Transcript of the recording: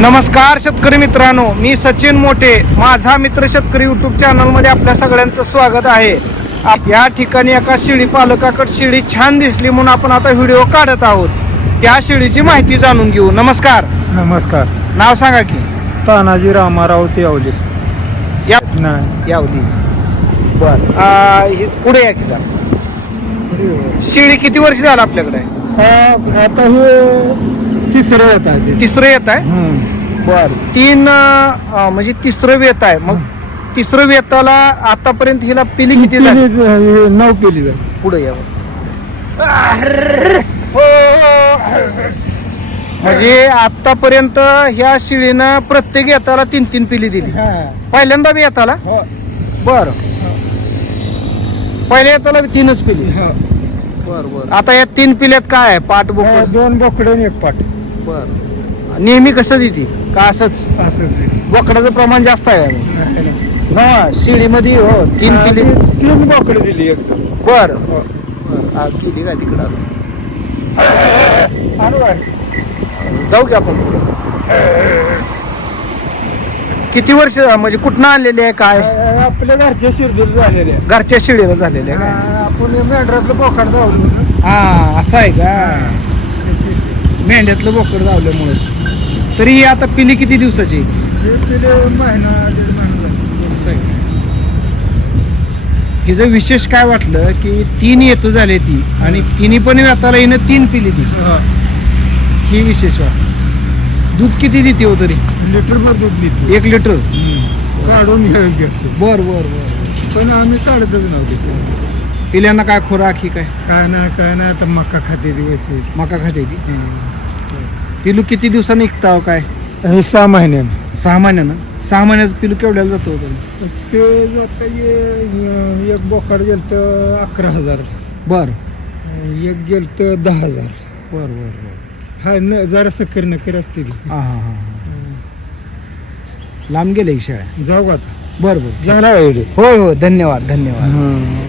नमस्कार शेतकरी मित्रांनो मी सचिन मोठे माझा मित्र शेतकरी युट्यूब चॅनलमध्ये आपल्या सगळ्यांचं स्वागत आहे. या ठिकाणी एका शेळी पालकाकडे शेळी छान दिसली म्हणून आपण आता व्हिडिओ काढत आहोत. त्या शेळीची माहिती जाणून घेऊ. नमस्कार. नमस्कार. नाव सांगा की. तानाजी रामाराव तेवले या नाही. यावली. बर. हे पुढे या की जरा. शेळी किती वर्ष झालं आपल्याकडे? आता हे तिसरं येत आहे ते. तिसरं येत आहे? हम्म. बर. तीन अ, म्हणजे तिसरं वेत आहे. मग तिसरं वेताला आतापर्यंत हिला पिली किती झाली? तिन्ही हे नऊ केली जाईल पुढे यावं म्हणजे आतापर्यंत ह्या शिळीनं प्रत्येक येताला तीन तीन पिली दिली. पहिल्यांदा बी येताला? बर. पहिल्या येताला बी तीनच पिली. बर बर. आता या तीन पिल्यात काय आहे? पाठ बोकड. दोन बोकडे आणि एक पाट बर. नेहमी कसं देते? का असंच? असं ते. बोकडाचं प्रमाण जास्त आहे हो तीन हा, पिली ती- तीन बोकडे दिली एक. बर. हो. हा, किती काय तिकडं. जाऊ की आपण. किती वर्ष म्हणजे कुठनं आणलेले आहे काय? आपल्या घरच्या शिरदूर झालेले आहे. घरच्या शिळीला झालेले आहे काय? आपण मेंढरातलं बोकाड धावलो हा असं आहे का? मेंढ्यातलं बोकड धावल्यामुळे तरी ही आता पिली किती दिवसाची? महिना दीड महिना? हिचं विशेष काय वाटलं की तीन येतं झाले ती आणि तिन्ही पण व्यताला हिनं तीन पिली ती. ही. विशेष वाटलं. दूध किती देते हो तरी? लिटर भर दूध देतो. एक लिटर. काढून बर बर बर. पण आम्ही काढतच नव्हते. पिल्यांना काय खोराक ही काय? काय नाही काय नाही आता मका खाते दिवस मका खाते ती पिलू किती दिवसांनी निघता हो काय? हे सहा महिन्यानं. सहा महिन्यानं? सहा महिन्याचं पिलू केवढ्याला जातो हो तरी? ते जाता ये- एक बोकाड गेलं तर अकरा हजार. बर. एक गेलं तर दहा हजार. बर बर बर. हा न जरा सक्कर नकर असते ती. हा हा हा लांब गेले की शेळ्या जाऊ का आता. बर बर. झाला होय हो धन्यवाद धन्यवाद.